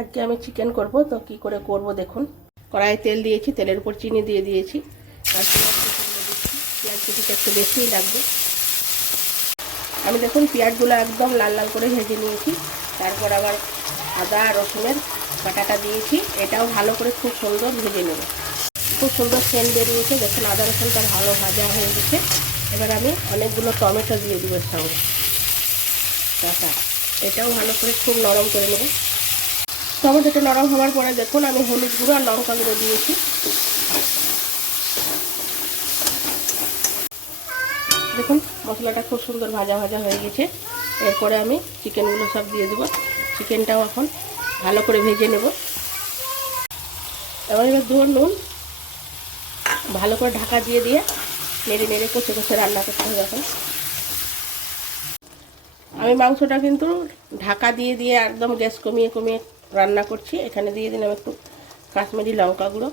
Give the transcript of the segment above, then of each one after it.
আজকে আমি চিকেন করব, তো কি করে করব দেখুন। কড়াইয়ে তেল দিয়েছি, তেলের উপর চিনি দিয়ে দিয়েছি, আর পেঁয়াজ কুচিটা একটু বেশিই লাগবে। আমি দেখুন পেঁয়াজগুলো একদম লাল লাল করে ভেজে নিয়েছি। তারপর আবার আদা রসুনের বাটাটা দিয়েছি, এটাও ভালো করে খুব সুন্দর ভেজে নেব। খুব সুন্দর সেন্ট বেরিয়েছে, দেখুন আদা রসুনটা ভালো ভাজা হয়ে গেছে। এবার আমি অনেকগুলো টমেটো দিয়ে দিব এর সঙ্গে কাঁচা, এটাও ভালো করে খুব নরম করে নেব। টমেটোটা নরম হওয়ার পরে দেখুন আমি হলুদ গুঁড়ো আর লঙ্কা গুঁড়ো দিয়েছি। দেখুন মশলাটা খুব সুন্দর ভাজা ভাজা হয়ে গেছে। এরপরে আমি চিকেনগুলো সব দিয়ে দেবো। চিকেনটাও এখন ভালো করে ভেজে নেব। এবার দেবো নুন, ভালো করে ঢাকা দিয়ে দিয়ে নেড়ে নেড়ে কষে কষে রান্না করতে হবে। এখন আমি মাংসটা কিন্তু ঢাকা দিয়ে দিয়ে একদম গ্যাস কমিয়ে কমিয়ে রান্না করছি। এখানে দিয়ে দিলাম একটু কাশ্মীরি লঙ্কা গুঁড়ো,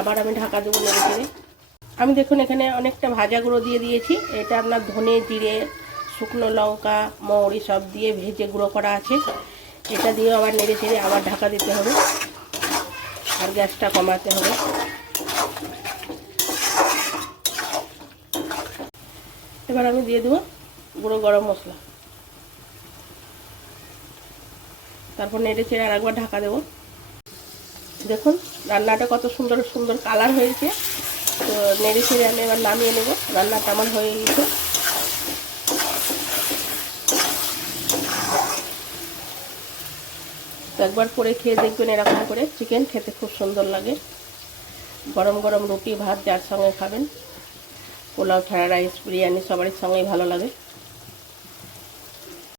আবার আমি ঢাকা দেবো নেড়ে চেড়ে। আমি দেখুন এখানে অনেকটা ভাজা গুঁড়ো দিয়ে দিয়েছি। এটা আপনার ধনে জিরে শুকনো লঙ্কা মৌরি সব দিয়ে ভেজে গুঁড়ো করা আছে। এটা দিয়ে আবার নেড়ে চেড়ে আবার ঢাকা দিতে হবে, আর গ্যাসটা কমাতে হবে। এবার আমি দিয়ে দেবো গুঁড়ো গরম মশলা, তারপর নেড়ে চেড়ে আর একবার ঢাকা দেবো। দেখুন রান্নাটা কত সুন্দর সুন্দর কালার হয়েছে। তো নেড়ে চেড়ে আমি এবার নামিয়ে নেব। রান্নাটা আমার হয়ে গেছে। তো একবার করে খেয়ে দেখবেন, এরকম করে চিকেন খেতে খুব সুন্দর লাগে। গরম গরম রুটি ভাত যার সঙ্গে খাবেন, পোলাও, ফ্রাইড রাইস, বিরিয়ানি সবারই সঙ্গেই ভালো লাগে।